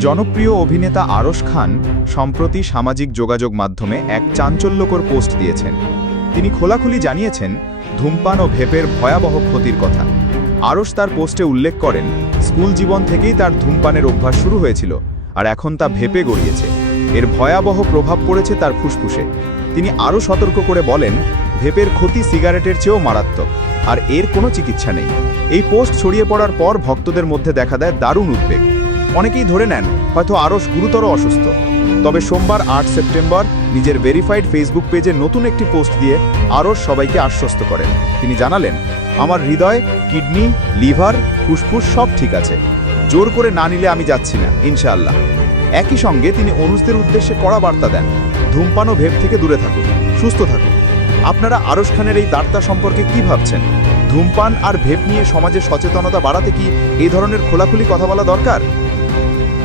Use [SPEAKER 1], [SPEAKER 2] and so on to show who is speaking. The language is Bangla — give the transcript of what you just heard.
[SPEAKER 1] জনপ্রিয় অভিনেতা আরশ খান সম্প্রতি সামাজিক যোগাযোগ মাধ্যমে এক চাঞ্চল্যকর পোস্ট দিয়েছেন। তিনি খোলাখুলি জানিয়েছেন, ধূমপান ও ভেপের ভয়াবহ ক্ষতির কথা। আরশ তার পোস্টে উল্লেখ করেন, স্কুল জীবন থেকেই তার ধূমপানের অভ্যাস শুরু হয়েছিল আর এখন তা ভেপে গড়িয়েছে। এর ভয়াবহ প্রভাব পড়েছে তার ফুসফুসে। তিনি আরও সতর্ক করে বলেন, ভেপের ক্ষতি সিগারেটের চেয়েও মারাত্মক আর এর কোনো চিকিৎসা নেই। এই পোস্ট ছড়িয়ে পড়ার পর ভক্তদের মধ্যে দেখা দেয় দারুণ উদ্বেগ। অনেকেই ধরে নেন হয়তো আরস গুরুতর অসুস্থ। তবে সোমবার আট সেপ্টেম্বর নিজের ভেরিফাইড ফেসবুক পেজে নতুন একটি পোস্ট দিয়ে আরস সবাইকে আশ্বস্ত করেন। তিনি জানালেন, আমার হৃদয়, কিডনি, লিভার, ফুসফুস সব ঠিক আছে। জোর করে না নিলে আমি যাচ্ছি না, ইনশাআল্লাহ। একই সঙ্গে তিনি অনুষদের উদ্দেশ্যে কড়া বার্তা দেন, ধূমপান ও ভেব থেকে দূরে থাকুন, সুস্থ থাকুন। আপনারা আরশ খানের এই বার্তা সম্পর্কে কি ভাবছেন? ধূমপান আর ভেপ নিয়ে সমাজে সচেতনতা বাড়াতে কি এই ধরনের খোলাখুলি কথা বলা দরকার? Thank you.